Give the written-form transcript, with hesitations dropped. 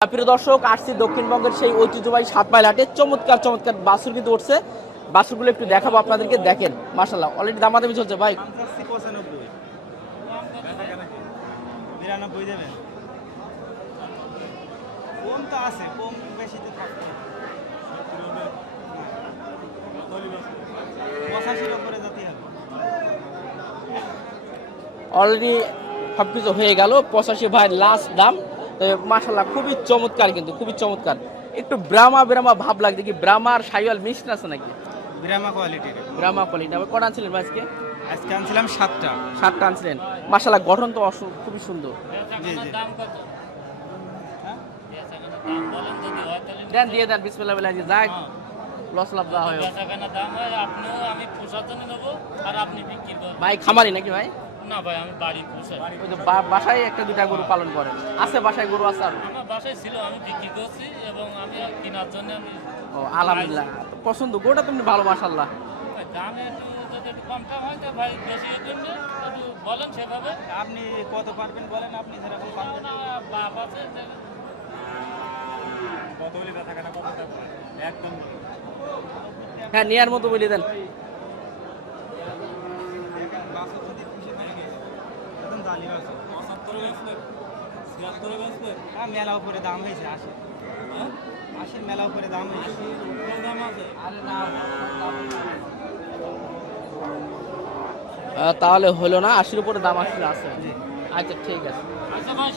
প্রিয় দর্শক, আসছি দক্ষিণবঙ্গের সেই ঐতিহ্যবাহী সাতমাইল হাটে। চমৎকার চমৎকার বাছুর কিন্তু উঠছে। বাছুরগুলো একটু দেখাবো আপনাদেরকে। দেখেন মাশাআল্লাহ, অলরেডি দামাদামি চলছে ভাই। 95 দেবেন। কম তো আছে, কম বেশি তো থাকবে। 85 উপরে যেতে হবে। অলরেডি সবকিছু হয়ে গেল। 85 ভাই লাস্ট দাম। মাশাআল্লাহ খুবই চমৎকার, কিন্তু খুবই চমৎকার। একটু ব্রাহ্মা ব্রাহ্মা ভাব লাগছে কি? ব্রাহ্মা আর শাইওয়াল মিক্সড আছে নাকি? ব্রাহ্মা কোয়ালিটির। ব্রাহ্মা কোয়ালিটি। আবার কটা আনছিলেন ভাই আজকে? আজকে আনছিলাম 7টা। 7টা আনছিলেন। মাশাআল্লাহ গঠন তো খুবই সুন্দর। জি জি। দাম কত? হ্যাঁ? দাম বলেন যদি হয় তাহলে দেন, দিয়ে দেন, বিসমিল্লাহ বলে যাক। লস লাভ দেওয়া হয় বেচাকেনা দাম হয়, আপনিও আমি পোষার জন্য নেবো আর আপনি বিক্রি করবেন। ভাই। খামারি নাকি ভাই? না ভাই, আমি বাড়ি পোষাই। ওই তো বাসায় একটা দুটা গরু পালন করেন? আছে বাসায় গরু আছে আর? আমার বাসায় ছিল, আমি বিক্রি করছি এবং আমি কেনার জন্য আমি ও আলহামদুলিল্লাহ, পছন্দ গোটা তুমি ভালো মাশাআল্লাহ। ভাই, দামে যদি একটু কম টম হয় তো ভাই বেশি জন্য একটু বলেন সেভাবে। আপনি কত পারবেন বলেন, আপনি যেরকম পারবেন। না বাপ আছে কত হলে বেচাকেনা কত থাকবে? একদম হ্যাঁ, নেয়ার মতো বলে দেন। বাসও যদি খুশি থাকে একদম জালি বাস 75 বেচতে 76 বেচতে। হ্যাঁ, মেলা উপরে দাম হয়েছে 80। হ্যাঁ 80 মেলা উপরে দাম হয়েছে। দাম আছে। আরে না, তাহলে হলো না, 80-র উপরে দাম আসলে আছে। আচ্ছা ঠিক আছে। আচ্ছা ভাই।